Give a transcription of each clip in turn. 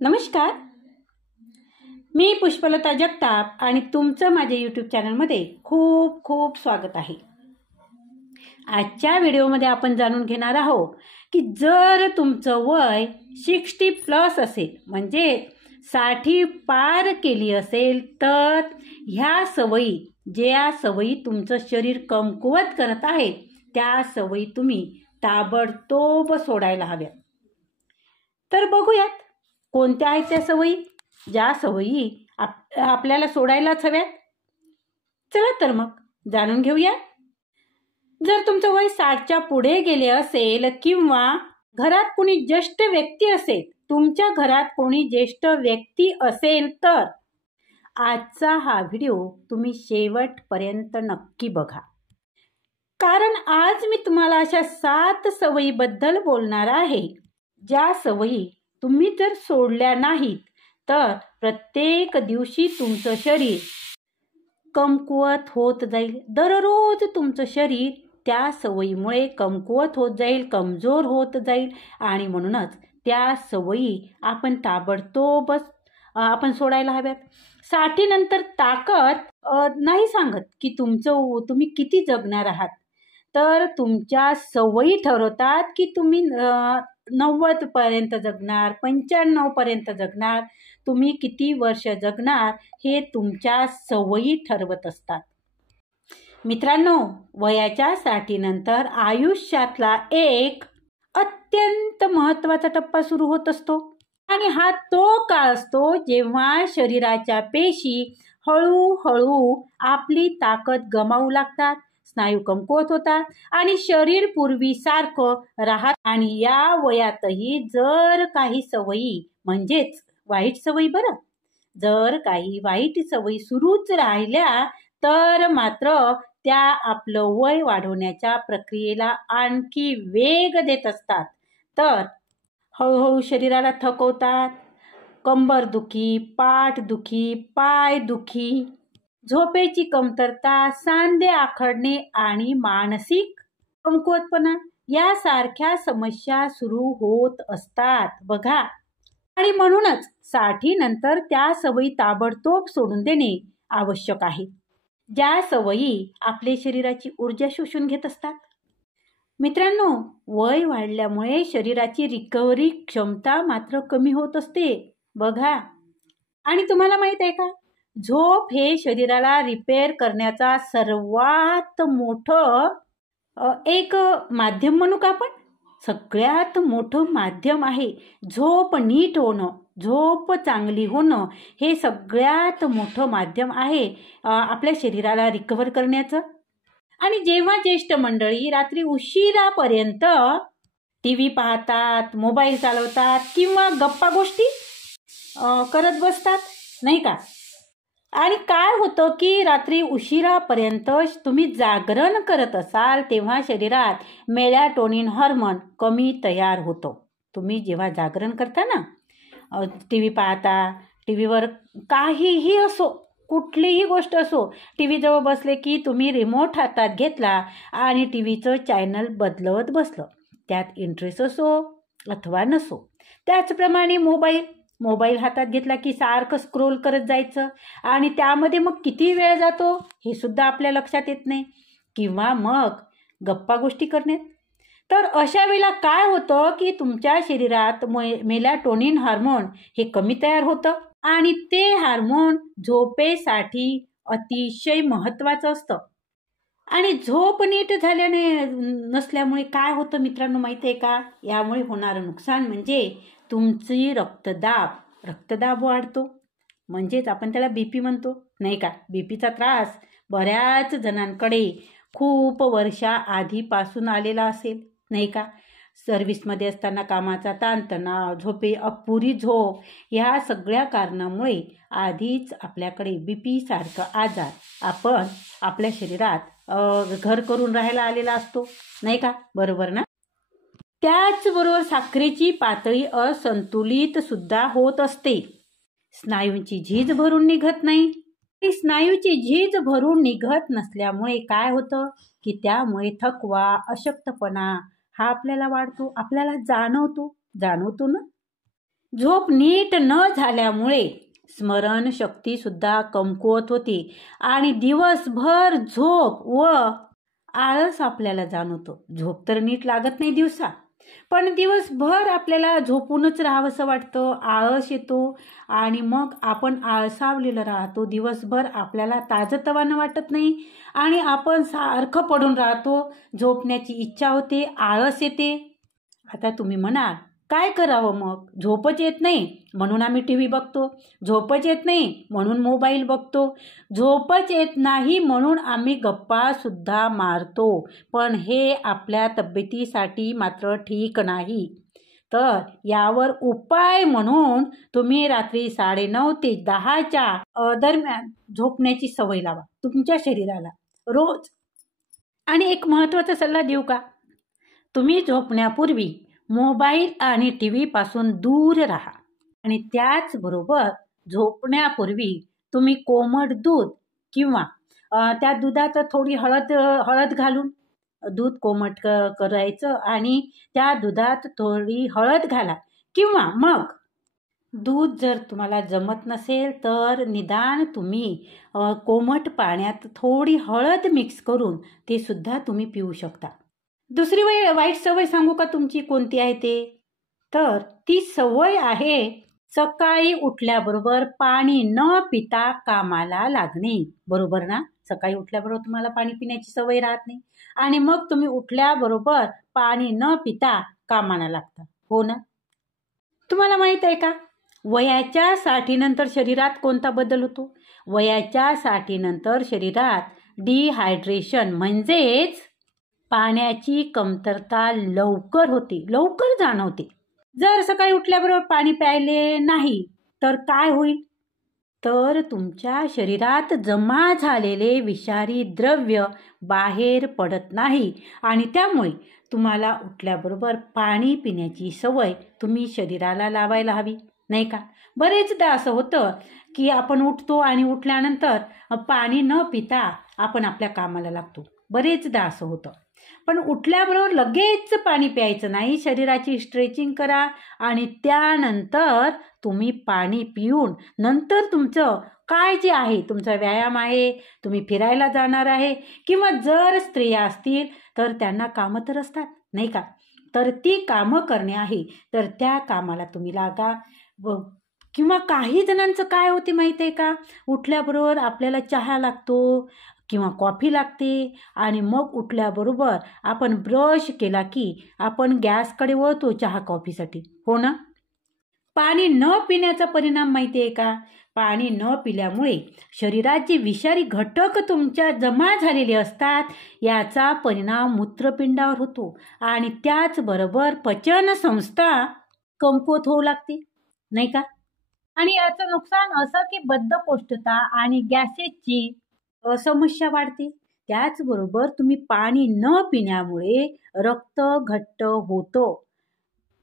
नमस्कार, मी पुष्पलता जगताप आणि तुमचं माझ्या यूट्यूब चॅनलमध्ये खूप खूप स्वागत आहे. आजच्या व्हिडिओमध्ये आपण जाणून घेणार आहोत की जर तुमचं वय 60+ असेल, म्हणजे 60 पार केली असेल, तर ह्या सवयी, ज्या सवयी तुमचं शरीर कमकुवत करत आहे, त्या सवयी तुम्ही ताबडतोब सोडायला हव्या. तर बघूयात कोणत्या आहेत त्या सवयी, ज्या सवयी आपल्याला सोडायलाच हव्यात. चला तर मग जाणून घेऊया. जर तुमचं वय 60च्या पुढे गेले असेल किंवा घरात कोणी ज्येष्ठ व्यक्ती असेल, तुमच्या घरात कोणी ज्येष्ठ व्यक्ती असेल, तर आजचा हा व्हिडिओ तुम्ही शेवटपर्यंत नक्की बघा. कारण आज मी तुम्हाला अशा 7 सवयीबद्दल बोलणार आहे, ज्या सवयी तुम्ही जर सोडल्या नाहीत तर प्रत्येक दिवशी तुमचं शरीर कमकुवत होत जाईल. दररोज तुमचं शरीर त्या सवयीमुळे कमकुवत होत जाईल, कमजोर होत जाईल. आणि म्हणूनच त्या सवयी आपण ताबडतोबच आपण सोडायला हव्यात. 60 नंतर ताकद नाही सांगत की तुम्ही किती जगणार आहात, तर तुमच्या सवयी ठरवतात की तुम्ही 90पर्यंत जगणार, 95पर्यंत जगणार, तुम्ही किती वर्ष जगणार हे तुमच्या सवयी ठरवत असतात. मित्रांनो, वयाच्या 60 नंतर आयुष्यातला एक अत्यंत महत्त्वाचा टप्पा सुरू होत असतो. आणि हा तो काळ असतो जेव्हा शरीराच्या पेशी हळूहळू आपली ताकद गमावू लागतात, स्नायू कमकुवत होतात आणि शरीर पूर्वीसारखं राहत. आणि या वयातही जर काही सवयी, म्हणजेच वाईट सवयी, जर काही वाईट सवयी सुरूच राहिल्या तर मात्र त्या आपलं वय वाढवण्याच्या प्रक्रियेला आणखी वेग देत असतात. तर हळूहळू शरीराला थकवतात. कंबरदुखी, पाठदुखी, पायदुखी, झोपेची कमतरता, सांधे आखडणे आणि मानसिक कमकुवतपणा यासारख्या समस्या सुरू होत असतात बघा. आणि म्हणूनच 60 नंतर त्या सवयी ताबडतोब सोडून देणे आवश्यक आहे, ज्या सवयी आपल्या शरीराची ऊर्जा शोषून घेत असतात. मित्रांनो, वय वाढल्यामुळे शरीराची रिकव्हरी क्षमता मात्र कमी होत असते बघा. आणि तुम्हाला माहित आहे का, झोप हे शरीराला रिपेअर करण्याचा सर्वात मोठं एक माध्यम म्हणू का आपण, सगळ्यात मोठं माध्यम आहे. झोप नीट होणं, झोप चांगली होणं हे सगळ्यात मोठं माध्यम आहे आपल्या शरीराला रिकव्हर करण्याचं. आणि जेव्हा ज्येष्ठ मंडळी रात्री उशिरापर्यंत TV पाहतात, मोबाईल चालवतात किंवा गप्पा गोष्टी करत बसतात, नाही का, आणि काय होतं की रात्री उशिरापर्यंत तुम्ही जागरण करत असाल तेव्हा शरीरात मेलॅटोनिन हार्मोन कमी तयार होतो. तुम्ही जेव्हा जागरण करता ना, TV पाहता, टीव्हीवर काहीही असो, कुठलीही गोष्ट असो, TV जवळ बसले की तुम्ही रिमोट हातात घेतला आणि TVचं चॅनल बदलवत बसलं, त्यात इंटरेस्ट असो अथवा नसो. त्याचप्रमाणे मोबाईल हातात घेतला की सारखं स्क्रोल करत जायचं आणि त्यामध्ये मग किती वेळ जातो हे सुद्धा आपल्या लक्षात येत नाही, किंवा मग गप्पा गोष्टी करण्यात. तर अशा वेळेला काय होतं की तुमच्या शरीरात मेलॅटोनिन हार्मोन हे कमी तयार होतं आणि ते हार्मोन झोपेसाठी अतिशय महत्त्वाचं असतं. आणि झोप नीट झाल्याने नसल्यामुळे काय होतं मित्रांनो माहिती आहे का, यामुळे होणारं नुकसान म्हणजे तुमची रक्तदाब वाढतो, म्हणजेच आपण त्याला BP म्हणतो, नाही का. BPचा त्रास बऱ्याच जणांकडे खूप वर्षाआधीपासून आलेला असेल, नाही का. सर्व्हिसमध्ये असताना कामाचा ताणतणाव, अपुरी झोप, ह्या सगळ्या कारणामुळे आधीच आपल्याकडे BP सारखा आजार आपण आपल्या शरीरात घर करून राहायला आलेला असतो, नाही का, बरोबर ना. त्याचबरोबर साखरेची पातळी असंतुलित सुद्धा होत असते. स्नायूंची झीज भरून निघत नाही. स्नायूची झीज भरून निघत नसल्यामुळे काय होतं की त्यामुळे थकवा, अशक्तपणा हा आपल्याला वाढतो, आपल्याला जाणवतो ना. झोप नीट न झाल्यामुळे स्मरणशक्तीसुद्धा कमकुवत होती आणि दिवसभर झोप व आळस आपल्याला जाणवतो. झोप तर नीट लागत नाही दिवसा, पण दिवसभर आपल्याला झोपूनच राहावंसं वाटतं, आळस येतो आणि मग आपण आळसावलेलं राहतो. दिवसभर आपल्याला ताजंतवानं वाटत नाही आणि आपण सारखं पडून राहतो. झोपण्याची इच्छा होते, आळस येते. आता तुम्ही म्हणाल, काय करावं मग? झोपच येत नाही म्हणून आम्ही TV बघतो, झोपच येत नाही म्हणून मोबाईल बघतो, झोपच येत नाही म्हणून आम्ही गप्पासुद्धा मारतो. पण हे आपल्या तब्येतीसाठी मात्र ठीक नाही. तर यावर उपाय म्हणून तुम्ही रात्री 9:30 ते 10च्या दरम्यान झोपण्याची सवय लावा तुमच्या शरीराला रोज. आणि एक महत्त्वाचा सल्ला देऊ का? तुम्ही झोपण्यापूर्वी मोबाईल आणि TV पासून दूर राहा आणि त्याचबरोबर झोपण्यापूर्वी तुम्ही कोमट दूध किंवा त्या दुधात थोडी हळद घालून दूध कोमट करायचं आणि त्या दुधात थोडी हळद घाला. किंवा मग दूध जर तुम्हाला जमत नसेल तर निदान तुम्ही कोमट पाण्यात थोडी हळद मिक्स करून ते सुद्धा तुम्ही पिऊ शकता. दुसरी वाईट सवय सांगू का तुमची कोणती आहे ते? तर ती सवय आहे सकाळी उठल्याबरोबर पाणी न पिता कामाला लागणे. बरोबर ना? सकाळी उठल्याबरोबर तुम्हाला पाणी पिण्याची सवय राहत नाही आणि मग तुम्ही उठल्याबरोबर पाणी न पिता कामाला लागता. हो ना? तुम्हाला माहित आहे का, वयाच्या 60नंतर शरीरात कोणता बदल होतो? वयाच्या 60नंतर शरीरात डिहायड्रेशन म्हणजेच पाण्याची कमतरता लवकर होते, लवकर जाणवते. जर सकाळी उठल्याबरोबर पाणी प्यायले नाही तर काय होईल? तर तुमच्या शरीरात जमा झालेले विषारी द्रव्य बाहेर पडत नाही आणि त्यामुळे तुम्हाला उठल्याबरोबर पाणी पिण्याची सवय तुम्ही शरीराला लावायला हवी, नाही का? बरेचदा असं होतं की आपण उठतो आणि उठल्यानंतर पाणी न पिता आपण आपल्या कामाला लागतो. बरेचदा असं होतं. पण उठल्याबरोबर लगेच पाणी प्यायचं नाही. शरीराची स्ट्रेचिंग करा आणि त्यानंतर तुम्ही पाणी पिऊन नंतर तुमचं काय जे आहे, तुमचा व्यायाम आहे, तुम्ही फिरायला जाणार आहे किंवा जर स्त्रिया असतील तर त्यांना कामं तर असतात, नाही का? तर ती कामं करणे आहे तर त्या कामाला तुम्ही लागा. किंवा काही जणांचं काय होते माहिती आहे का, उठल्याबरोबर आपल्याला चहा लागतो किंवा कॉफी लागते आणि मग उठल्याबरोबर आपण ब्रश केला की आपण गॅसकडे वळतो चहा कॉफीसाठी. हो ना? पाणी न पिण्याचा परिणाम माहिती आहे का? पाणी न पिल्यामुळे शरीरात जे विषारी घटक तुमच्या जमा झालेले असतात याचा परिणाम मूत्रपिंडावर होतो आणि त्याचबरोबर पचन संस्था कमकुवत होऊ लागते, नाही का? आणि याचं नुकसान असं की बद्धकोष्ठता आणि गॅसेसची समस्या वाढते. त्याचबरोबर तुम्ही पाणी न पिण्यामुळे रक्त घट्ट होतं.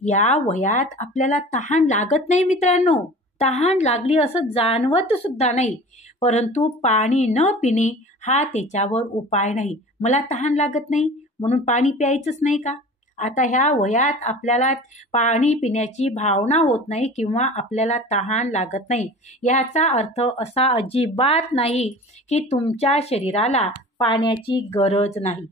या वयात आपल्याला तहान लागत नाही मित्रांनो, तहान लागली असं जाणवत सुद्धा नाही. परंतु पाणी न पिणे हा त्याच्यावर उपाय नाही. मला तहान लागत नाही म्हणून पाणी प्यायचंच नाही का? आता ह्या वयात आपल्याला पाणी पिण्याची भावना होत नाही किंवा आपल्याला तहान लागत नाही, याचा अर्थ असा अजिबात नाही की तुमच्या शरीराला पाण्याची गरज नाही.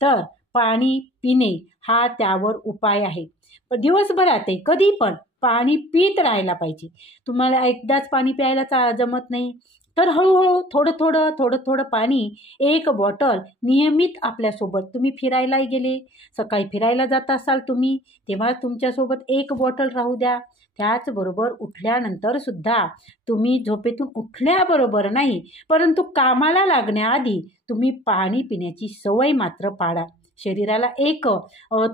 तर पाणी पिणे हा त्यावर उपाय आहे. पण दिवसभरातही कधी पण पाणी पीत राहायला पाहिजे. तुम्हाला एकदाच पाणी प्यायला जमत नाही तर हळूहळू थोडं थोडं पाणी 1 बॉटल नियमित आपल्यासोबत, तुम्ही फिरायलाही गेले, सकाळी फिरायला जात असाल तुम्ही, तेव्हा तुमच्यासोबत 1 बॉटल राहू द्या. त्याचबरोबर उठल्यानंतर सुद्धा तुम्ही झोपेतून उठल्याबरोबर नाही परंतु कामाला लागण्याआधी तुम्ही पाणी पिण्याची सवय मात्र पाडा. शरीराला एक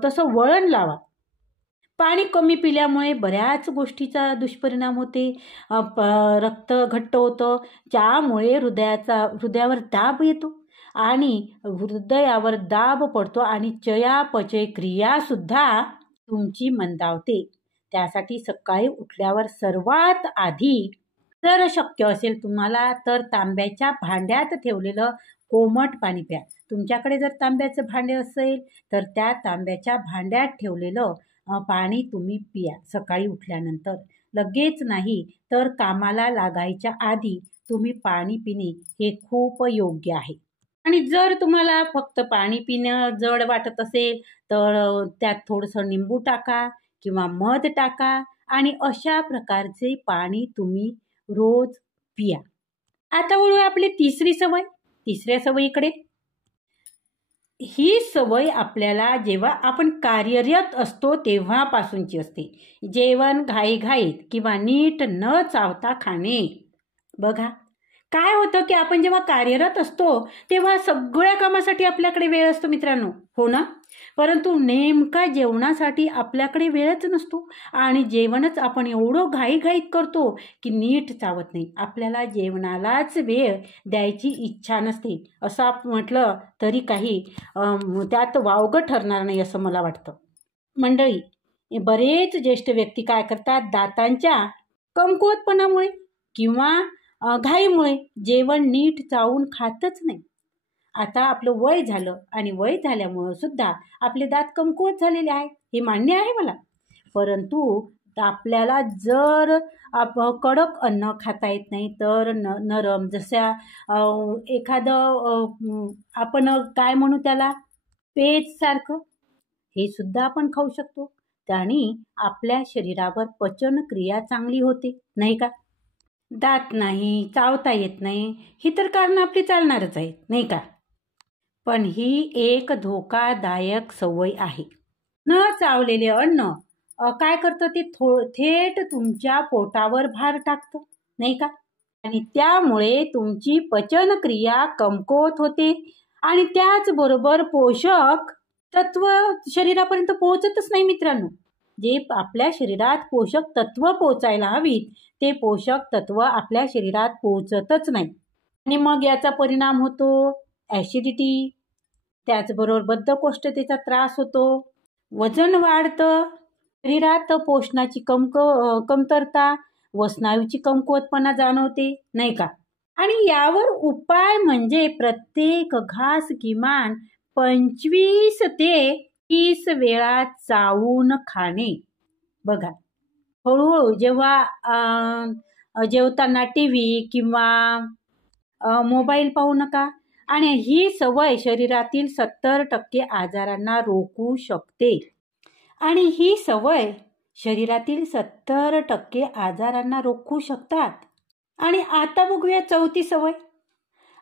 तसं वळण लावा. पाणी कमी पिल्यामुळे बऱ्याच गोष्टीचा दुष्परिणाम होते. रक्त घट्ट होतं, ज्यामुळे हृदयावर दाब येतो आणि हृदयावर दाब पडतो आणि चयापचय क्रियासुद्धा तुमची मंदावते. त्यासाठी सकाळी उठल्यावर सर्वात आधी जर शक्य असेल तुम्हाला तर तांब्याच्या भांड्यात ठेवलेलं कोमट पाणी प्या. तुमच्याकडे जर तांब्याचं भांडे असेल तर त्या तांब्याच्या भांड्यात ठेवलेलं पाणी तुम्ही पिया सकाळी उठल्यानंतर. लगेच नाही तर कामाला लागायच्या आधी तुम्ही पाणी पिणे हे खूप योग्य आहे. आणि जर तुम्हाला फक्त पाणी पिणं जड वाटत असेल तर त्यात थोडंसं निंबू टाका किंवा मध टाका आणि अशा प्रकारचे पाणी तुम्ही रोज पिया. आता वळू आपली तिसरी सवय. तिसऱ्या सवयीकडे. ही सवय आपल्याला जेव्हा आपण कार्यरत असतो तेव्हापासूनची असते. जेवण घाईघाईत किंवा नीट न चावता खाणे. बघा, काय होतं की आपण जेव्हा कार्यरत असतो तेव्हा सगळ्या कामासाठी आपल्याकडे वेळ असतो मित्रांनो, हो ना? परंतु नेमका जेवणासाठी आपल्याकडे वेळच नसतो आणि जेवणच आपण एवढं घाईघाईत करतो की नीट चावत नाही. आपल्याला जेवणालाच वेळ द्यायची इच्छा नसते. असं आपण म्हटलं तरी काही त्यात वावगं ठरणार नाही असं मला वाटतं. मंडळी, बरेच ज्येष्ठ व्यक्ती काय करतात, दातांच्या कमकुवतपणामुळे किंवा घाईमुळे जेवण नीट चावून खातच नाही. आता आपलं वय झालं आणि वय झाल्यामुळं सुद्धा आपले दात कमकुवत झालेले आहेत, हे मान्य आहे मला. परंतु आपल्याला जर कडक अन्न खाता येत नाही तर नरम जशा एखादं आपण काय म्हणू त्याला, पेजसारखं, हे सुद्धा आपण खाऊ शकतो. त्याने आपल्या शरीरावर पचनक्रिया चांगली होते, नाही का? दात नाही, चावता येत नाही, ही तर कारणं आपली चालणारच आहेत, नाही का? पण ही एक धोकादायक सवय आहे. न चावलेले अन्न काय करतं, ते थेट तुमच्या पोटावर भार टाकतं, नाही का? आणि त्यामुळे तुमची पचनक्रिया कमकुवत होते आणि त्याचबरोबर पोषक तत्व शरीरापर्यंत पोहोचतच नाही मित्रांनो. जे आपल्या शरीरात पोषक तत्व पोचायला हवीत ते पोषक तत्व आपल्या शरीरात पोहोचतच नाही. आणि मग याचा परिणाम होतो ॲसिडिटी, त्याचबरोबर बद्धकोष्ठतेचा त्रास होतो, वजन वाढतं, शरीरात पोषणाची कमतरता व स्नायूची कमकुवतपणा जाणवते, नाही का? आणि यावर उपाय म्हणजे प्रत्येक घास किमान 25 ते 30 वेळा चावून खाणे. बघा, हळूहळू जेव्हा जेवताना टीव्ही किंवा मोबाईल पाहू नका. आणि ही सवय शरीरातील 70% आजारांना रोखू शकते. आणि ही सवय शरीरातील 70% आजारांना रोखू शकतात. आणि आता बघूया चौथी सवय.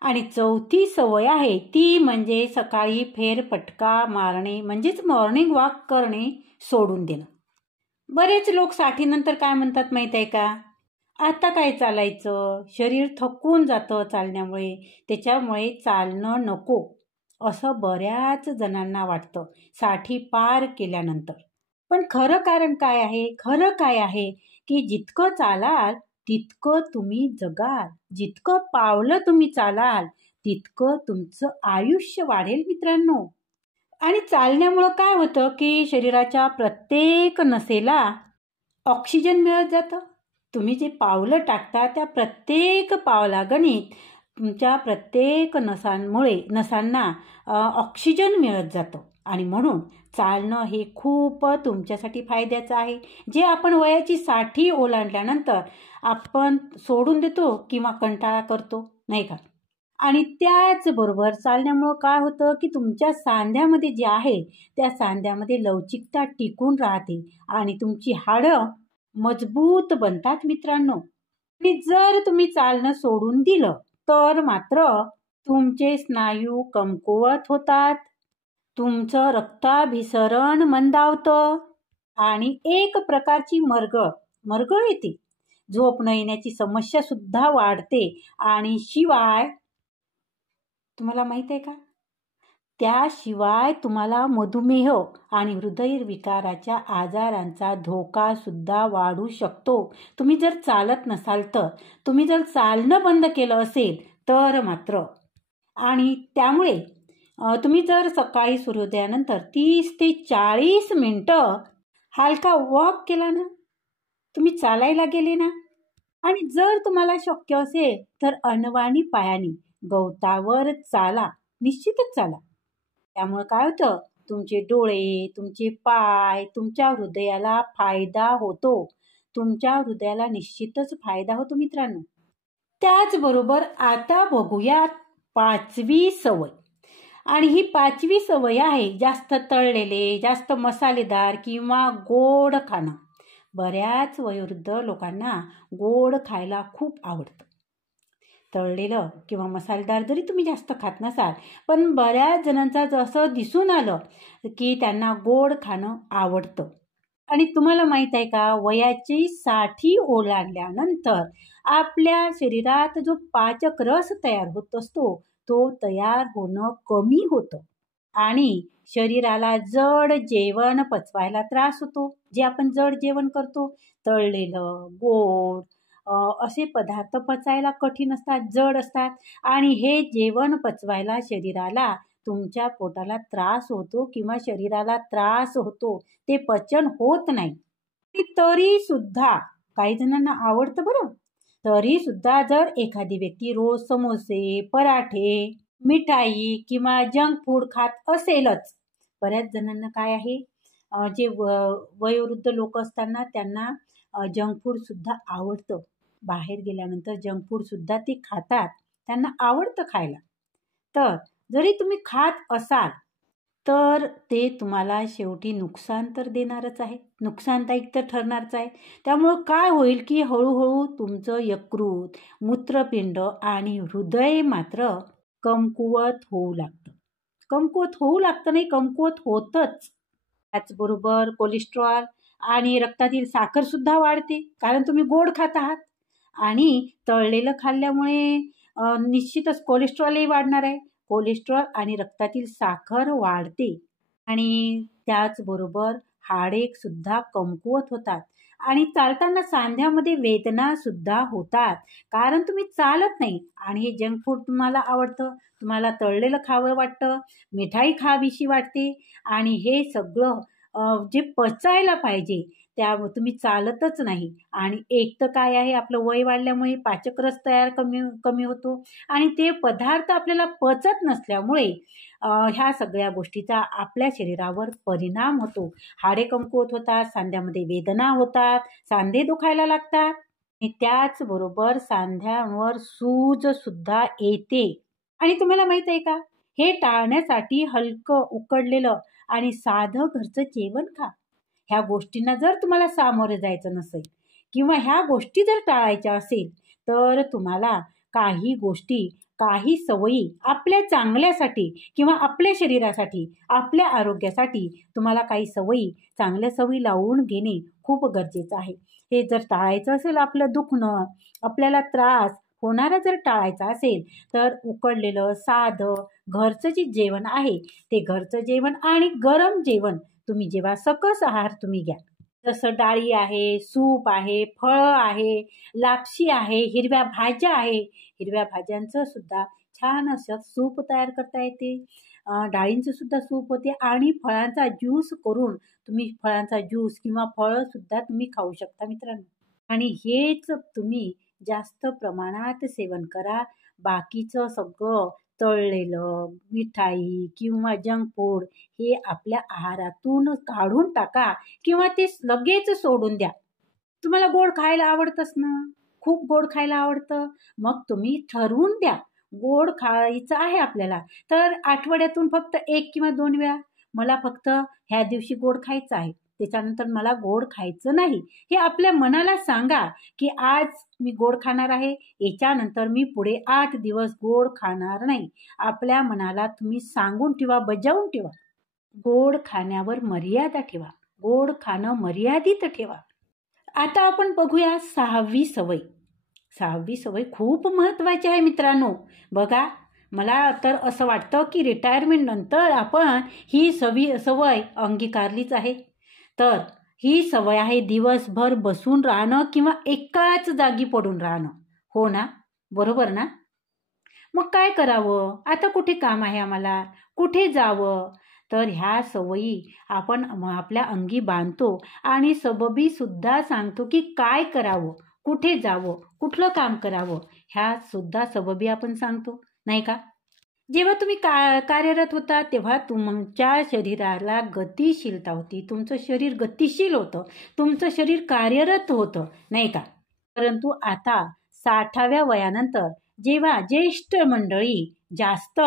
आणि चौथी सवय आहे ती म्हणजे सकाळी फेरफटका मारणे, म्हणजेच मॉर्निंग वॉक करणे सोडून देणं. बरेच लोक 60 नंतर काय म्हणतात माहीत आहे का, आता काय चालायचं, शरीर थकून जातं चालण्यामुळे, त्याच्यामुळे चालणं नको, असं बऱ्याच जणांना वाटतं 60 पार केल्यानंतर. पण खरं कारण काय आहे, खरं काय आहे की जितकं चालाल तितकं तुम्ही जगाल, जितकं पावलं तुम्ही चालाल तितकं तुमचं आयुष्य वाढेल मित्रांनो. आणि चालण्यामुळं काय होतं की शरीराच्या प्रत्येक नसेला ऑक्सिजन मिळत जातं. तुम्ही जे पावलं टाकता त्या प्रत्येक पावलागणिक तुमच्या प्रत्येक नसांना ऑक्सिजन मिळत जातं आणि म्हणून चालणं हे खूप तुमच्यासाठी फायद्याचं आहे. जे आपण वयाची 60 ओलांडल्यानंतर आपण सोडून देतो किंवा कंटाळा करतो, नाही का? आणि त्याचबरोबर चालण्यामुळं काय होतं की तुमच्या सांध्यामध्ये जे आहे त्या सांध्यामध्ये लवचिकता टिकून राहते आणि तुमची हाडं मजबूत बनतात मित्रांनो. आणि जर तुम्ही चालणं सोडून दिलं तर मात्र तुमचे स्नायू कमकुवत होतात, तुमचं रक्ताभिसरण मंदावतं आणि एक प्रकारची मरगळ येते. झोप न येण्याची समस्या सुद्धा वाढते आणि शिवाय तुम्हाला माहित आहे का, त्याशिवाय तुम्हाला मधुमेह आणि हृदयविकाराच्या आजारांचा धोका सुद्धा वाढू शकतो. तुम्ही जर चालत नसाल तर, तुम्ही जर चालणं बंद केलं असेल तर मात्र. आणि त्यामुळे तुम्ही जर सकाळी सूर्योदयानंतर 30 ते 40 मिनिटं हलका वॉक केला ना, तुम्ही चालायला गेले ना, आणि जर तुम्हाला शक्य असेल तर अनवाणी पायाने गवतावर चाला, निश्चितच चाला. त्यामुळे काय होतं, तुमचे डोळे, तुमचे पाय, तुमच्या हृदयाला फायदा होतो. तुमच्या हृदयाला निश्चितच फायदा होतो मित्रांनो. त्याचबरोबर आता बघूयात 5वी सवय. आणि ही 5वी सवय आहे जास्त तळलेले, जास्त मसालेदार किंवा गोड खाणं. बऱ्याच वयोवृद्ध लोकांना गोड खायला खूप आवडतं. तळलेलं किंवा मसालेदार जरी तुम्ही जास्त खात नसाल, पण बऱ्याच जणांचा जसं दिसून आलं की त्यांना गोड खाणं आवडतं. आणि तुम्हाला माहीत आहे का, वयाची 60 ओलांडल्यानंतर आपल्या शरीरात जो पाचक रस तयार होत असतो तो तयार होणं कमी होतं आणि शरीराला जड जेवण पचवायला त्रास होतो. जे आपण जड जेवण करतो, तळलेलं, गोड असे पदार्थ पचायला कठीण असतात, जड असतात आणि हे जेवण पचवायला शरीराला, तुमच्या पोटाला त्रास होतो किंवा शरीराला त्रास होतो. ते पचन होत नाही. तरी सुद्धा काही जणांना आवडतं बरं. तरी सुद्धा जर एखादी व्यक्ती रोज समोसे, पराठे, मिठाई किंवा जंक फूड खात असेलच, बऱ्याच जणांना काय आहे, जे वयोवृद्ध लोक असताना त्यांना जंक फूड सुद्धा आवडतं. बाहेर गेल्यानंतर जंक फूड सुद्धा ते खातात, त्यांना आवडतं खायला. तर जरी तुम्ही खात असाल तर ते तुम्हाला शेवटी नुकसान तर देणारच आहे, नुकसानदायक तर ठरणारच आहे. त्यामुळं काय होईल की हळूहळू तुमचं यकृत, मूत्रपिंड आणि हृदय मात्र कमकुवत होऊ लागतं. कमकुवत होऊ लागतं नाही, कमकुवत होतंच. त्याचबरोबर कोलेस्ट्रॉल आणि रक्तातील साखरसुद्धा वाढते, कारण तुम्ही गोड खात आहात. आणि तळलेलं खाल्ल्यामुळे निश्चितच कोलेस्ट्रॉलही वाढणार आहे. कोलेस्ट्रॉल आणि रक्तातील साखर वाढते आणि त्याचबरोबर हाडे सुद्धा कमकुवत होतात आणि चालताना सांध्यामध्ये वेदना सुद्धा होतात, कारण तुम्ही चालत नाही. आणि हे जंक फूड तुम्हाला आवडतं, तुम्हाला तळलेलं खावं वाटतं, मिठाई खावीशी वाटते आणि हे सगळं जे पचायला पाहिजे त्या तुम्ही चालतच नाही. आणि एक तर काय आहे, आपलं वय वाढल्यामुळे पाचकरस तयार कमी होतो आणि ते पदार्थ आपल्याला पचत नसल्यामुळे ह्या सगळ्या गोष्टीचा आपल्या शरीरावर परिणाम होतो. हाडे कमकुवत होतात, सांध्यामध्ये वेदना होतात, सांधे दुखायला लागतात आणि त्याचबरोबर सांध्यांवर सूज सुद्धा येते. आणि तुम्हाला माहित आहे का, हे टाळण्यासाठी हलकं, उकडलेलं आणि साधं घरचं जेवण खा. ह्या गोष्टींना जर तुम्हाला सामोरं जायचं नसेल किंवा ह्या गोष्टी जर टाळायच्या असेल तर तुम्हाला काही गोष्टी, काही सवयी आपल्या चांगल्यासाठी किंवा आपल्या शरीरासाठी, आपल्या आरोग्यासाठी तुम्हाला काही सवयी, चांगल्या सवयी लावून घेणे खूप गरजेचं आहे. हे जर टाळायचं असेल, आपलं दुखणं, आपल्याला त्रास होणारा जर टाळायचा असेल तर उकडलेलं, साधं, घरचं जे जेवण आहे ते घरचं जेवण आणि गरम जेवण तुम्ही जेव्हा सकस आहार तुम्ही घ्या. जसं डाळी आहे, सूप आहे, फळं आहे, लापशी आहे, हिरव्या भाज्या आहे. हिरव्या भाज्यांचं सुद्धा छान असं सूप तयार करता येते. डाळींचं सुद्धा सूप होते आणि फळांचा ज्यूस करून तुम्ही फळांचा ज्यूस किंवा फळं सुद्धा तुम्ही खाऊ शकता मित्रांनो. आणि हेच तुम्ही जास्त प्रमाणात सेवन करा. बाकीचं सगळं तळलेलं, मिठाई किंवा जंक फूड हे आपल्या आहारातून काढून टाका किंवा ते लगेच सोडून द्या. तुम्हाला गोड खायला आवडतंच ना, खूप गोड खायला आवडतं, मग तुम्ही ठरवून द्या गोड खायचं आहे आपल्याला, तर आठवड्यातून फक्त 1 किंवा 2 वेळा मला फक्त ह्या दिवशी गोड खायचं आहे, त्याच्यानंतर मला गोड खायचं नाही. हे आपल्या मनाला सांगा की आज मी गोड खाणार आहे, याच्यानंतर मी पुढे 8 दिवस गोड खाणार नाही. आपल्या मनाला तुम्ही सांगून ठेवा, बजावून ठेवा. गोड खाण्यावर मर्यादा ठेवा, गोड खाणं मर्यादित ठेवा. आता आपण बघूया 6वी सवय. 6वी सवय खूप महत्त्वाची आहे मित्रांनो. बघा, मला तर असं वाटतं की रिटायरमेंट नंतर आपण ही सवय अंगीकारलीच आहे. तर ही सवय आहे दिवसभर बसून राहणं किंवा एकाच जागी पडून राहणं. हो ना, बरोबर ना? मग काय करावं? आता कुठे काम आहे आम्हाला, कुठे जावं? तर ह्या सवयी आपण आपल्या अंगी बांधतो आणि सबबी सुद्धा सांगतो की काय करावं, कुठे जावं, कुठलं काम करावं, ह्या सुद्धा सबबी आपण सांगतो, नाही का? जेव्हा तुम्ही कार्यरत होता तेव्हा तुमच्या शरीराला गतिशीलता होती, तुमचं शरीर गतिशील होतं, तुमचं शरीर कार्यरत होतं, नाही का? परंतु आता 60व्या वयानंतर जेव्हा ज्येष्ठ मंडळी जास्त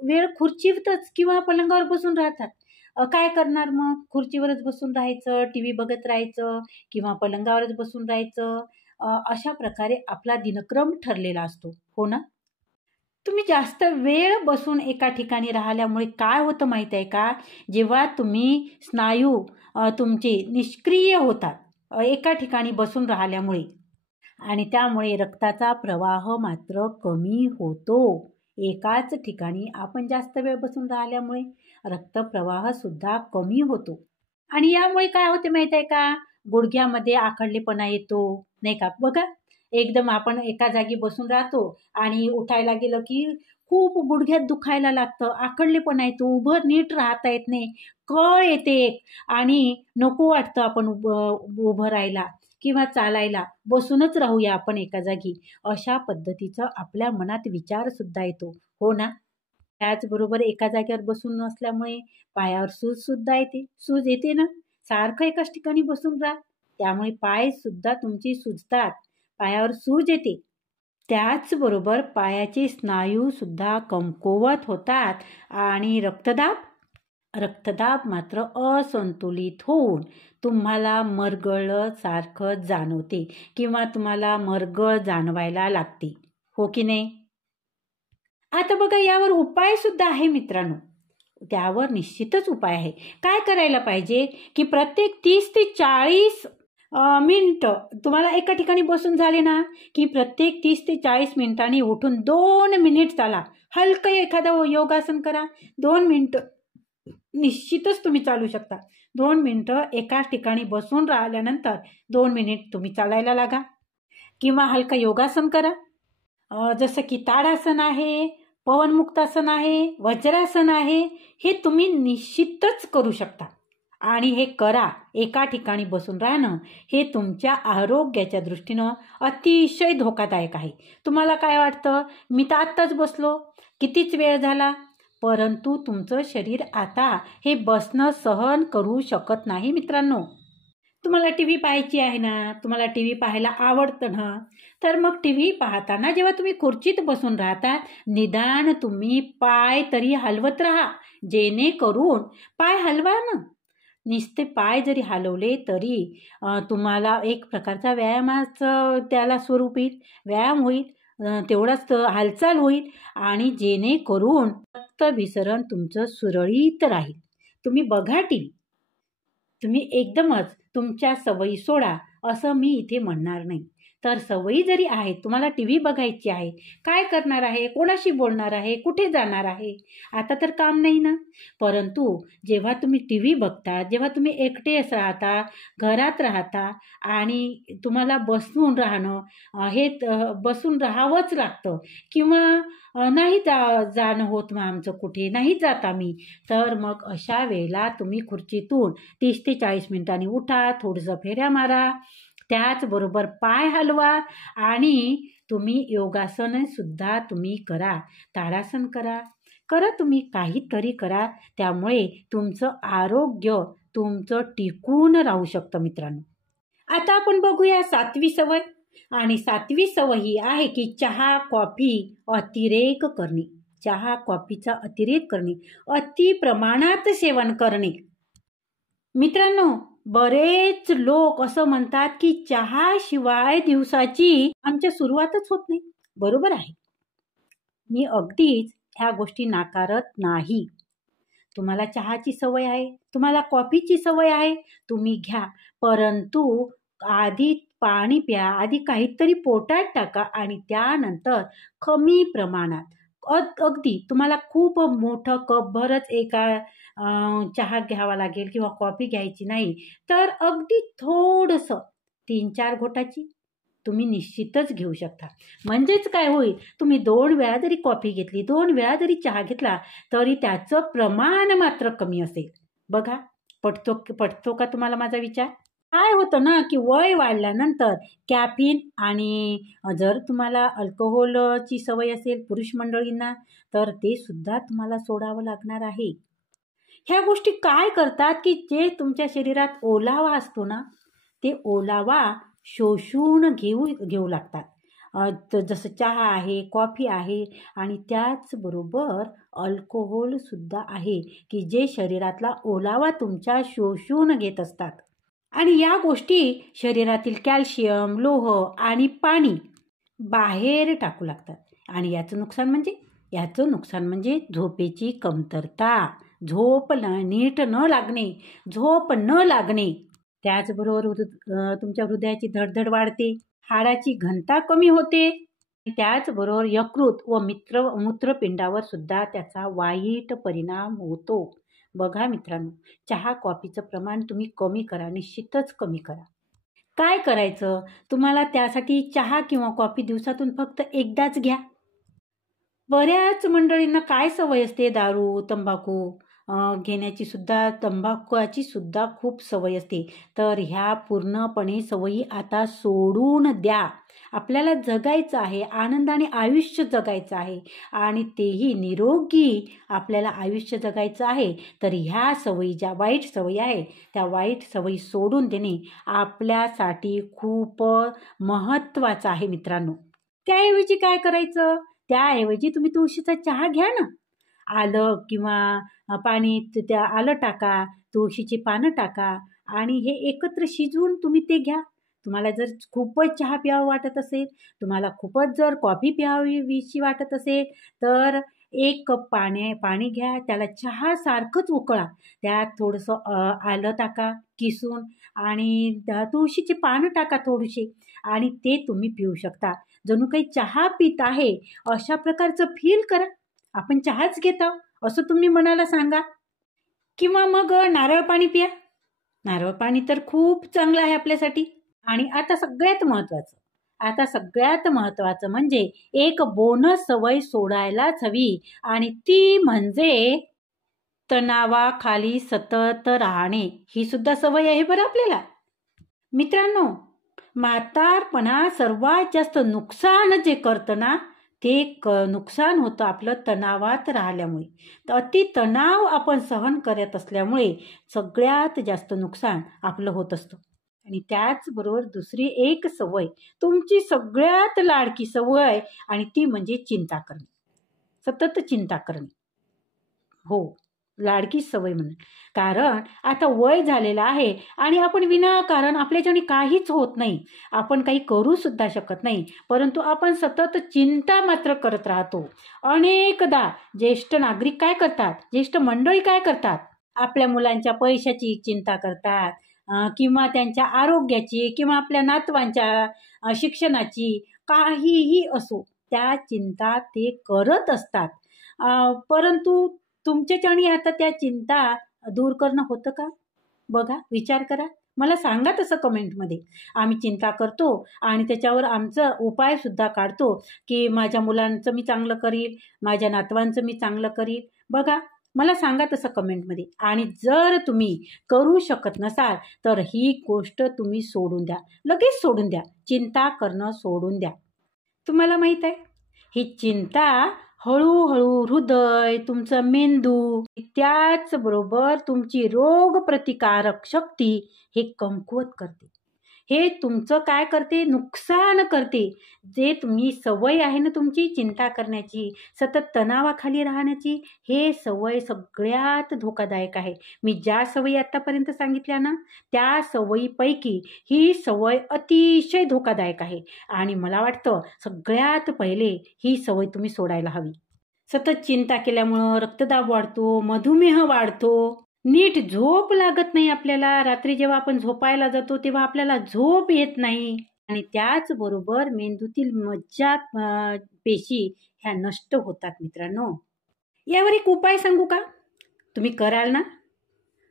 वेळ खुर्चीतच किंवा पलंगावर बसून राहतात, काय करणार मग? खुर्चीवरच बसून राहायचं, टी व्ही बघत राहायचं किंवा पलंगावरच बसून राहायचं. अशा प्रकारे आपला दिनक्रम ठरलेला असतो, हो ना? तुम्ही जास्त वेळ बसून एका ठिकाणी राहिल्यामुळे काय होतं माहीत आहे का? जेव्हा तुम्ही स्नायू तुमचे निष्क्रिय होतात एका ठिकाणी बसून राहिल्यामुळे, आणि त्यामुळे रक्ताचा प्रवाह मात्र कमी होतो. एकाच ठिकाणी आपण जास्त वेळ बसून राहिल्यामुळे रक्तप्रवाहसुद्धा कमी होतो. आणि यामुळे काय होते माहीत आहे का? गुडघ्यामध्ये आखडलेपणा येतो, नाही का? बघा, एकदम आपण एका जागी बसून राहतो आणि उठायला गेलं की खूप गुडघ्यात दुखायला लागतं, आखडलेपणा येतो, उभं नीट राहता येत नाही, कळ येते आणि नको वाटतं आपण उभं राहायला किंवा चालायला, बसूनच राहूया आपण एका जागी, अशा पद्धतीचं आपल्या मनात विचारसुद्धा येतो, हो ना? त्याचबरोबर एका जागेवर बसून नसल्यामुळे पायावर सूजसुद्धा येते. सूज येते ना? सारखं एकाच ठिकाणी बसून राहा, त्यामुळे पायसुद्धा तुमची सुजतात, पायावर सूज येते. त्याचबरोबर पायाचे स्नायूसुद्धा कमकुवत होतात आणि रक्तदाब मात्र असंतुलित होऊन तुम्हाला मरगळल्यासारखं जाणवते किंवा तुम्हाला मरगळ जाणवायला लागते, हो की नाही? आता बघा, यावर उपायसुद्धा आहे मित्रांनो. त्यावर निश्चितच उपाय आहे. काय करायला पाहिजे की प्रत्येक 30 ते 40 मिनिटं तुम्हाला एका ठिकाणी बसून झाले ना, की प्रत्येक 30 ते 40 मिनिटांनी उठून 2 मिनिट चाला. हलकं एखादं योगासन करा. 2 मिनिटं निश्चितच तुम्ही चालू शकता. 2 मिनिटं एकाच ठिकाणी बसून राहिल्यानंतर 2 मिनिट तुम्ही चालायला लागा किंवा हलकं योगासन करा. जसं की ताडासन आहे, पवनमुक्तासन आहे, वज्रासन आहे, हे तुम्ही निश्चितच करू शकता. आणि हे करा. एका ठिकाणी बसून राहणं हे तुमच्या आरोग्याच्या दृष्टीनं अतिशय धोकादायक आहे. तुम्हाला काय वाटतं, मी तर आत्ताच बसलो, कितीच वेळ झाला, परंतु तुमचं शरीर आता हे बसणं सहन करू शकत नाही मित्रांनो. तुम्हाला टी व्ही पाहायची आहे ना, तुम्हाला टी व्ही पाहायला आवडतं ना, तर मग टी व्ही पाहताना जेव्हा तुम्ही खुर्चीत बसून राहता, निदान तुम्ही पाय तरी हलवत राहा, जेणेकरून पाय हलवा ना. नुसते पाय जरी हलवले तरी तुम्हाला एक प्रकारचा व्यायामाचं त्याला स्वरूप येईल, व्यायाम होईल, तेवढाच हालचाल होईल आणि जेणेकरून रक्तभिसरण तुमचं सुरळीत राहील. तुम्ही बघा टी व्ही, तुम्ही एकदमच तुमच्या सवयी सोडा असं मी इथे म्हणणार नाही. तर सवयी जरी आहेत, तुम्हाला टी व्ही बघायची आहे, काय करणार आहे, कोणाशी बोलणार आहे, कुठे जाणार आहे, आता तर काम नाही ना. परंतु जेव्हा तुम्ही टी व्ही बघता, जेव्हा तुम्ही एकटेच राहता, घरात राहता आणि तुम्हाला बसून राहणं हे बसून राहावंच लागतं किंवा नाही जाणं होत मग आमचं कुठे, नाही जात आम्ही, तर मग अशा वेळेला तुम्ही खुर्चीतून 30 ते 40 मिनिटांनी उठा, थोडंसं फेऱ्या मारा, त्याचबरोबर पाय हलवा आणि तुम्ही योगासनसुद्धा तुम्ही करा, ताडासन करा तुम्ही काहीतरी करा. त्यामुळे तुमचं आरोग्य तुमचं टिकून राहू शकतं मित्रांनो. आता आपण बघूया 7वी सवय. आणि 7वी सवय ही आहे की चहा कॉफी अतिरेक करणे. चहा कॉफीचा अतिरेक करणे, अति प्रमाणात सेवन करणे. मित्रांनो, बरेच लोक असं म्हणतात की चहाशिवाय दिवसाची आमच्या सुरुवातच होत नाही. बरोबर आहे, मी अगदीच ह्या गोष्टी नाकारत नाही. तुम्हाला चहाची सवय आहे, तुम्हाला कॉफीची सवय आहे, तुम्ही घ्या, परंतु आधी पाणी प्या, आधी काहीतरी पोटात टाका आणि त्यानंतर कमी प्रमाणात, अगदी तुम्हाला खूप मोठं कपभरच एका चहा घ्यावा लागेल किंवा कॉफी घ्यायची नाही, तर अगदी थोडंसं 3-4 घोटाची तुम्ही निश्चितच घेऊ शकता. म्हणजेच काय होईल, तुम्ही 2 वेळा जरी कॉफी घेतली, 2 वेळा जरी चहा घेतला, तरी त्याचं प्रमाण मात्र कमी असेल. बघा, पटतो का तुम्हाला माझा विचार? काय होतं ना की वय वाढल्यानंतर कॅफीन आणि जर तुम्हाला अल्कोहोलची सवय असेल पुरुष मंडळींना, तर ते सुद्धा तुम्हाला सोडावं लागणार आहे. ह्या गोष्टी काय करतात की जे तुमच्या शरीरात ओलावा असतो ना, ते ओलावा शोषून घेऊ घेऊ लागतात. जसं चहा आहे, कॉफी आहे आणि त्याचबरोबर अल्कोहोलसुद्धा आहे, की जे शरीरातला ओलावा तुमच्या शोषून घेत असतात. आणि या गोष्टी शरीरातील कॅल्शियम, लोह आणि पाणी बाहेर टाकू लागतात. आणि याचं नुकसान म्हणजे झोपेची कमतरता, नीट न लागणे, झोप न लागणे. त्याचबरोबर तुमच्या हृदयाची धडधड वाढते, हाडाची घनता कमी होते. त्याचबरोबर यकृत व मूत्रपिंडावर सुद्धा त्याचा वाईट परिणाम होतो. बघा मित्रांनो, चहा कॉफीचं प्रमाण तुम्ही कमी करा, निश्चितच कमी करा. काय करायचं? तुम्हाला त्यासाठी चहा किंवा कॉफी दिवसातून फक्त एकदाच घ्या. बऱ्याच मंडळींना काय सवय असते, दारू, तंबाखू तंबाखूची सुद्धा खूप सवय असते. तर ह्या पूर्णपणे सवयी आता सोडून द्या. आपल्याला जगायचं आहे, आनंदाने आयुष्य जगायचं आहे आणि तेही निरोगी आपल्याला आयुष्य जगायचं आहे. तर ह्या सवयी, ज्या वाईट सवयी आहे, त्या वाईट सवयी सोडून देणे आपल्यासाठी खूप महत्त्वाचं आहे मित्रांनो. त्याऐवजी काय करायचं? त्याऐवजी तुम्ही तुळशीचा चहा घ्या ना. आलं किंवा पाणी, त्या आलं टाका, तुळशीची पानं टाका आणि हे एकत्र शिजवून तुम्ही ते घ्या. तुम्हाला जर खूपच चहा प्यावं वाटत असेल, तुम्हाला खूपच जर कॉफी प्यावीशी वाटत असेल, तर 1 कप पाणी घ्या, त्याला चहासारखंच उकळा. त्यात थोडंसं आलं टाका किसून आणि तुळशीची पानं टाका थोडीशी आणि ते तुम्ही पिऊ शकता. जणू काही चहा पित आहे अशा प्रकारचं फील करा. आपण चहाच घेत आहोत असं तुम्ही मनाला सांगा. किंवा मग नारळ पाणी प्या. नारळ पाणी तर खूप चांगलं आहे आपल्यासाठी. आणि आता सगळ्यात महत्त्वाचं म्हणजे एक बोनस सवय सोडायलाच हवी आणि ती म्हणजे तणावाखाली सतत राहणे. ही सुद्धा सवय आहे बरं आपल्याला. मित्रांनो, म्हातारपणात सर्वात जास्त नुकसान जे करतं ना, ते नुकसान होतं आपलं तणावात राहिल्यामुळे. तर अति तणाव आपण सहन करत असल्यामुळे सगळ्यात जास्त नुकसान आपलं होत असतं. आणि त्याचबरोबर दुसरी एक सवय, तुमची सगळ्यात लाडकी सवय, आणि ती म्हणजे चिंता करणे. सतत चिंता करणे. हो, लाडकी सवय म्हणून. कारण आता वय झालेलं आहे आणि आपण विनाकारण आपल्याच्याने काहीच होत नाही. आपण काही करू सुद्धा शकत नाही. परंतु आपण सतत चिंता मात्र करत राहतो. अनेकदा ज्येष्ठ नागरिक काय करतात, ज्येष्ठ मंडळी काय करतात, आपल्या मुलांच्या पैशाची चिंता करतात किंवा त्यांच्या आरोग्याची किंवा आपल्या नातवांच्या शिक्षणाची, काहीही असो त्या चिंता ते करत असतात. परंतु तुमच्याच्याने आता त्या चिंता दूर करणं होतं का? बघा, विचार करा. मला सांगा तसं कमेंटमध्ये. आम्ही चिंता करतो आणि त्याच्यावर आमचा उपाय सुद्धा काढतो की माझ्या मुलांचं मी चांगलं करील, माझ्या नातवांचं मी चांगलं करील. बघा, मला सांगा तसं कमेंटमध्ये. आणि जर तुम्ही करू शकत नसाल तर ही गोष्ट तुम्ही सोडून द्या, लगेच सोडून द्या. चिंता करणं सोडून द्या. तुम्हाला माहीत आहे, ही चिंता हळूहळू हृदय, तुमचं मेंदू, त्याचबरोबर तुमची रोगप्रतिकारक शक्ती हे कमकुवत करते. हे तुमचं काय करते, नुकसान करते. जे तुम्ही सवय आहे ना तुमची चिंता करण्याची, सतत तणावाखाली राहण्याची, हे सवय सगळ्यात धोकादायक आहे. मी ज्या सवयी आत्तापर्यंत सांगितल्या ना, त्या सवयीपैकी ही सवय अतिशय धोकादायक आहे. आणि मला वाटतं सगळ्यात पहिले ही सवय तुम्ही सोडायला हवी. सतत चिंता केल्यामुळं रक्तदाब वाढतो, मधुमेह वाढतो, नीट झोप लागत नाही आपल्याला. रात्री जेव्हा आपण झोपायला जातो तेव्हा आपल्याला झोप येत नाही आणि त्याचबरोबर मेंदूतील मज्जा पेशी ह्या नष्ट होतात. मित्रांनो, यावर एक उपाय सांगू का? तुम्ही कराल ना?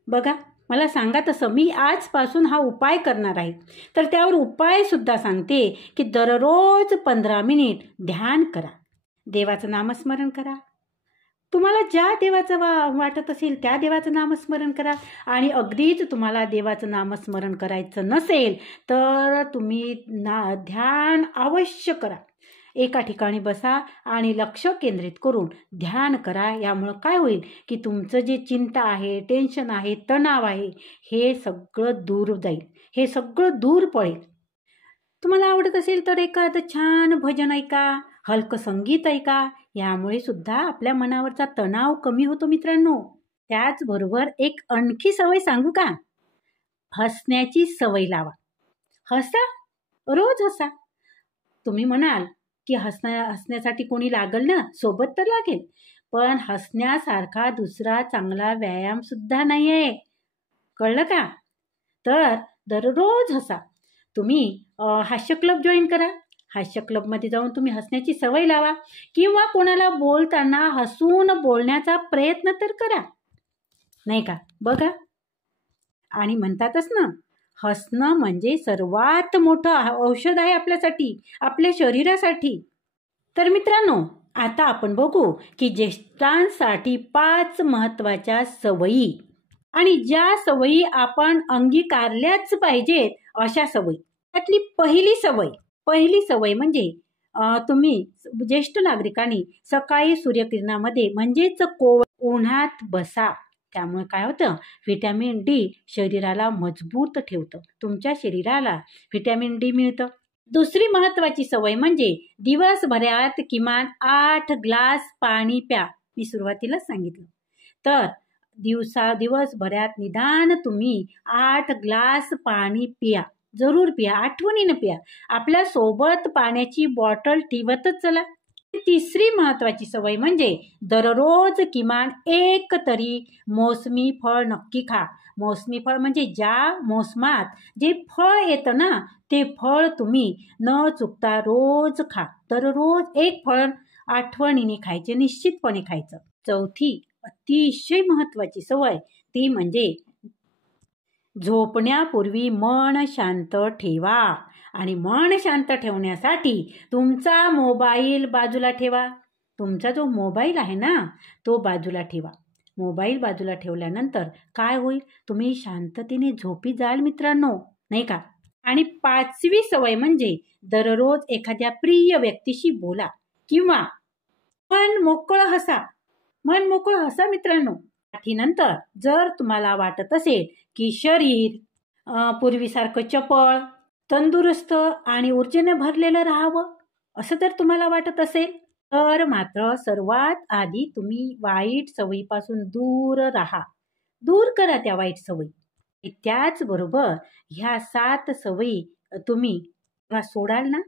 बघा, मला सांगा तसं मी आजपासून हा उपाय करणार आहे. तर त्यावर उपाय सुद्धा सांगते की दररोज 15 मिनिट ध्यान करा, देवाचं नामस्मरण करा, तुम्हाला ज्या देवाचं वाटत असेल त्या देवाचं नामस्मरण करा. आणि अगदीच तुम्हाला देवाचं नामस्मरण करायचं नसेल तर तुम्ही ध्यान अवश्य करा. एका ठिकाणी बसा आणि लक्ष केंद्रित करून ध्यान करा. यामुळं काय होईल की तुमचं जे चिंता आहे, टेन्शन आहे, तणाव आहे, हे सगळं दूर जाईल, हे सगळं दूर पडेल. तुम्हाला आवडत असेल तर एखादं छान भजन ऐका, हलकं संगीत ऐका. यामुळे सुद्धा आपल्या मनावरचा तणाव कमी होतो मित्रांनो. त्याचबरोबर एक आणखी सवय सांगू का? हसण्याची सवय लावा. हसा, रोज हसा. तुम्ही म्हणाल की हसण्यासाठी कोणी लागल ना, सोबत तर लागेल. पण हसण्यासारखा दुसरा चांगला व्यायाम सुद्धा नाही आहे, कळलं का? तर दररोज हसा. तुम्ही हास्य क्लब जॉईन करा. हास्य क्लबमध्ये जाऊन तुम्ही हसण्याची सवय लावा. किंवा कोणाला बोलताना हसून बोलण्याचा प्रयत्न तर करा, नाही का? बघा, आणि म्हणतातच ना, हसणं म्हणजे सर्वात मोठं औषध आहे आपल्यासाठी, आपल्या शरीरासाठी. तर मित्रांनो, आता आपण बघू की ज्येष्ठांसाठी 5 महत्त्वाच्या सवयी, आणि ज्या सवयी आपण अंगीकारल्याच पाहिजेत अशा सवयी. त्यातली पहिली सवय म्हणजे तुम्ही ज्येष्ठ नागरिकांनी सकाळी सूर्यकिरणामध्ये म्हणजेच उन्हात बसा. त्यामुळे काय होतं, व्हिटॅमिन डी शरीराला मजबूत ठेवतं. तुमच्या शरीराला व्हिटॅमिन डी मिळतं. दुसरी महत्त्वाची सवय म्हणजे दिवसभरात किमान 8 ग्लास पाणी प्या. मी सुरुवातीलाच सांगितलं. तर दिवसभरात निदान तुम्ही 8 ग्लास पाणी पिया, जरूर पिया, आठवणीनं पिया. आपल्या सोबत पाण्याची बॉटल ठेवतच चला. तिसरी महत्त्वाची सवय म्हणजे दररोज किमान एक तरी मोसमी फळ नक्की खा. मोसमी फळ म्हणजे ज्या मोसमात जे फळ येतं ना, ते फळ तुम्ही न चुकता रोज खा. दररोज एक फळ आठवणीने खायचे, निश्चितपणे खायचं. चौथी अतिशय महत्त्वाची सवय ती म्हणजे झोपण्यापूर्वी मन शांत ठेवा. आणि मन शांत ठेवण्यासाठी तुमचा मोबाईल बाजूला ठेवा. तुमचा जो मोबाईल आहे ना, तो बाजूला ठेवा. मोबाईल बाजूला ठेवल्यानंतर काय होईल, तुम्ही शांततेने झोपी जाल मित्रांनो, नाही का? आणि 5वी सवय म्हणजे दररोज एखाद्या प्रिय व्यक्तीशी बोला किंवा मन मोकळं हसा मित्रांनो. नंतर जर तुम्हाला वाटत असेल की शरीर पूर्वीसारखं चपळ, तंदुरुस्त आणि ऊर्जेने भरलेलं राहावं, असं जर तुम्हाला वाटत असेल तर मात्र सर्वात आधी तुम्ही वाईट सवयीपासून दूर राहा. दूर करा त्या वाईट सवयी. त्याचबरोबर ह्या 7 सवयी तुम्ही जेव्हा सोडाल ना,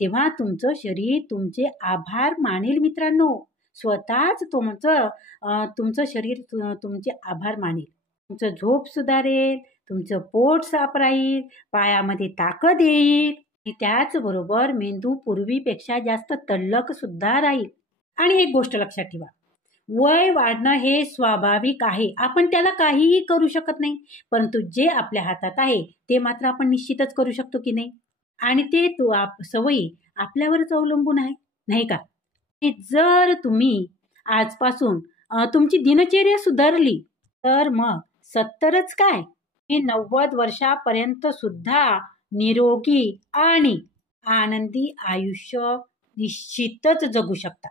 तेव्हा तुमचं शरीर तुमचे आभार मानेल मित्रांनो. स्वतःच तुमचं शरीर तुमचे आभार मानेल. तुमचं झोप सुधारेल, तुमचं पोट साफ राहील, पायामध्ये ताकद येईल. त्याचबरोबर मेंदू पूर्वीपेक्षा जास्त तल्लख सुद्धा राहील. आणि एक गोष्ट लक्षात ठेवा, वय वाढणं हे स्वाभाविक आहे. आपण त्याला काहीही करू शकत नाही, परंतु जे आपल्या हातात आहे ते मात्र आपण निश्चितच करू शकतो की नाही. आणि ते सवयी आपल्यावरच अवलंबून आहे, नाही का? जर तुम्ही आजपासून तुमची दिनचर्या सुधारली तर मग 70च काय, 90 वर्षापर्यंत सुद्धा निरोगी आणि आनंदी आयुष्य निश्चितच जगू शकता.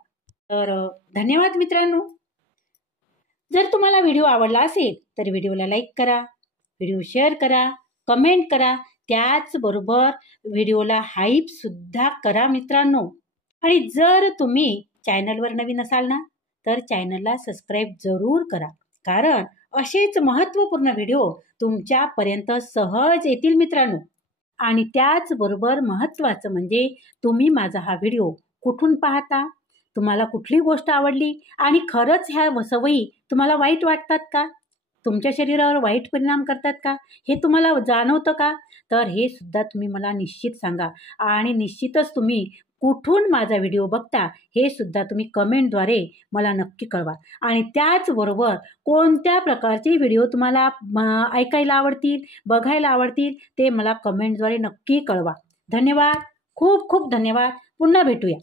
तर धन्यवाद मित्रांनो. जर तुम्हाला व्हिडिओ आवडला असेल तर व्हिडिओला लाईक करा, व्हिडिओ शेअर करा, कमेंट करा. त्याचबरोबर व्हिडिओला हाईप सुद्धा करा मित्रांनो. आणि जर तुम्ही चॅनलवर नवीन असाल ना, तर चॅनलला सबस्क्राईब जरूर करा. कारण असेच महत्त्वपूर्ण व्हिडिओ तुमच्यापर्यंत सहज येतील मित्रांनो. आणि त्याचबरोबर महत्त्वाचं म्हणजे तुम्ही माझा हा व्हिडिओ कुठून पाहता, तुम्हाला कुठली गोष्ट आवडली आणि खरंच ह्या सवयी तुम्हाला वाईट वाटतात का, तुमच्या शरीरावर वाईट परिणाम करतात का, हे तुम्हाला जाणवतं का? तर हे सुद्धा तुम्ही मला निश्चित सांगा. आणि निश्चितच तुम्ही कुठून माझा व्हिडिओ बघता हे सुद्धा तुम्ही कमेंटद्वारे मला नक्की कळवा. आणि त्याचबरोबर कोणत्या प्रकारचे व्हिडिओ तुम्हाला ऐकायला आवडतील, बघायला आवडतील ते मला कमेंटद्वारे नक्की कळवा. धन्यवाद, खूप खूप धन्यवाद. पुन्हा भेटूया.